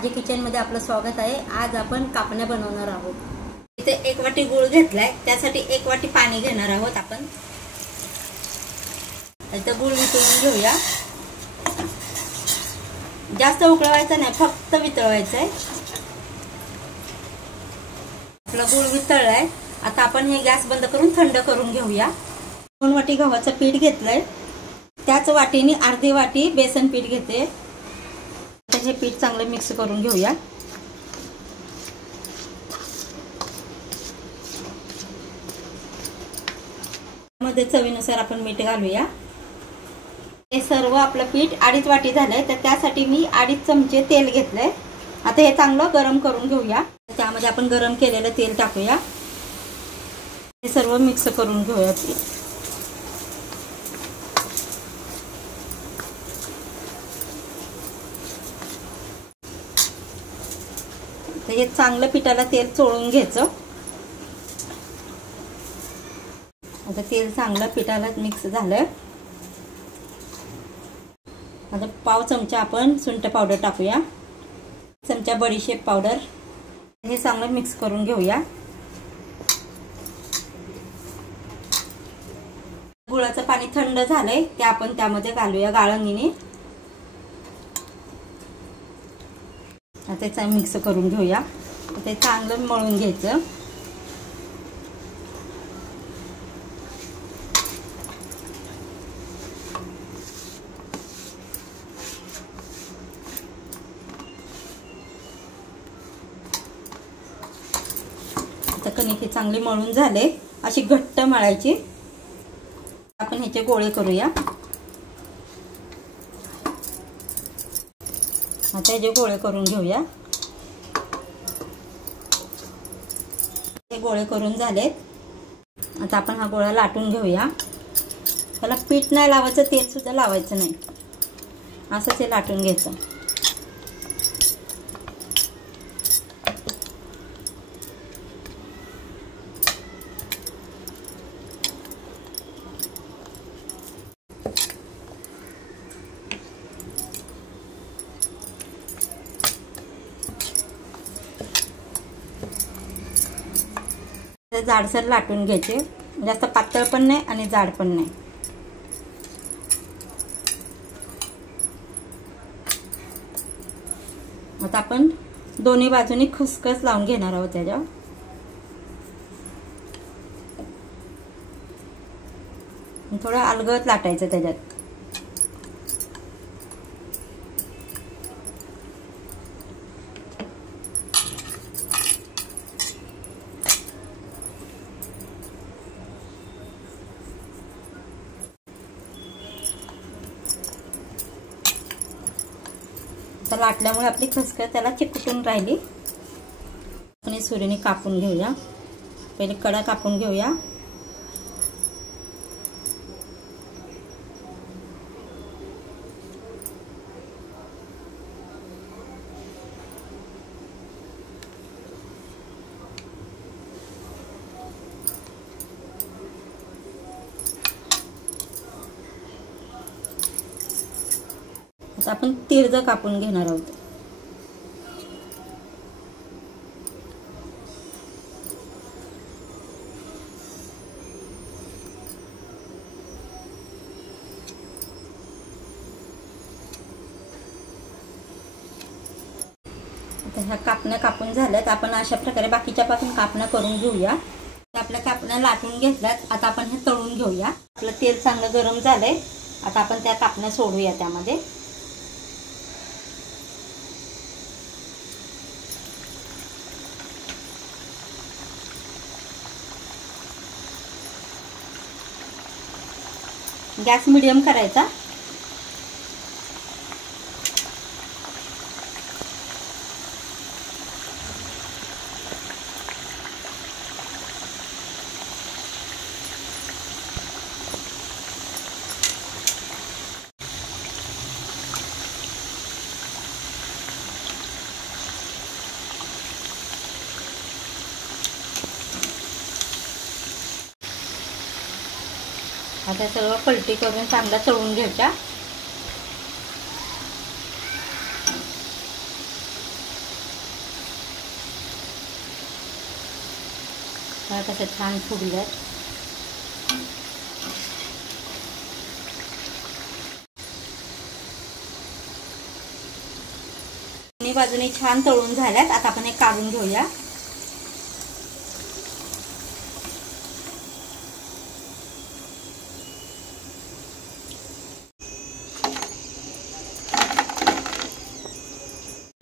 माझे किचनमध्ये आपलं स्वागत आहे। आज आपण कापण्या बनवणार आहोत। इथे 1 वाटी गूळ घेतलाय, त्यासाठी 1 वाटी पाणी घेणार आहोत आपण। आता गूळ वितळून घेऊया। जास्त उकळवायचा नाही, फक्त वितळवायचं आहे। आपला गूळ वितळलाय। आता आपण हे गॅस बंद करून थंड करून घेऊया। 2 वाटी गव्हाचं पीठ घेतलंय, त्याच वाटीने अर्धी वाटी बेसन पीठ घेते। हे पीठ चांगलं मिक्स करून घेऊया। मध्ये चवीनुसार आपण मीठ घालूया। हे सर्व आपलं पीठ 2.5 वाटी झालंय, तर त्यासाठी मी 2.5 चमचे तेल घेतलंय। आता हे चांगलं गरम करून घेऊया। त्यामध्ये आपण गरम केलेलं तेल टाकूया। हे सर्व मिक्स करून घेऊया पीठ। हे चांगलं पिठाला तेल चोळून घ्यायचं। आता तेल चांगलं पिठाला मिक्स झालं। आता पाव चमचा आपण सुंठ पावडर टाकूया, चमचा बडीशेप पावडर। हे चांगलं मिक्स करून घेऊया। गुळाचं पाणी थंड झालंय, ते आपण त्यामध्ये घालूया गाळणीने। आता मिक्स करून घेऊया। ते चांगलं मळून घ्यायचं। आता कणिक चांगली मळून झाले, अशी घट्ट मळायची। आपण ह्याचे गोळे करूया। आता हे गोळे करून घेऊया। हे गोळे करून झालेत। आता आपण हा गोळा लाटून घेऊया। त्याला पीठ नाही लावायचं, तेल सुद्धा लावायचं नाही, असंच हे लाटून घ्यायचं। जाडसर लाटून घ्यायचे, जास्त पातळ पण नाही आणि जाड पण नाही। आता आपण दोन्ही बाजूनी खसखस लावून घेणार आहोत। त्याच्यावर थोडं अलगद लाटायचं त्याच्यात। लाटल्यामुळे आपली खसखस त्याला चिकटून राहिली। आपण सुरीने कापून घेऊया। पहिले कडा कापून घेऊया। आता आपण तिरज कापून घेणार आहोत। आता ह्या कापण्या कापून झाल्यात। आपण अशा प्रकारे बाकीच्या पण कापण्या करून घेऊया। आपल्या कापण्या लाटून घेतल्यात। आता आपण हे तळून घेऊया। आपलं तेल चांगलं गरम झालंय। आता आपण त्या कापण्या सोडूया त्यामध्ये। गॅस मीडियम करायचा। आता सर्व पलटी करून चांगला तळून घ्यायचा। कसं छान फुगलं. दोन्ही बाजूने छान तळून झाल्यात. आता आपण हे काढून घेऊया.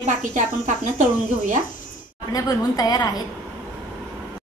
बाकीचे आपण कापणं तळून घेऊया. आपल्या बनवून तयार आहेत.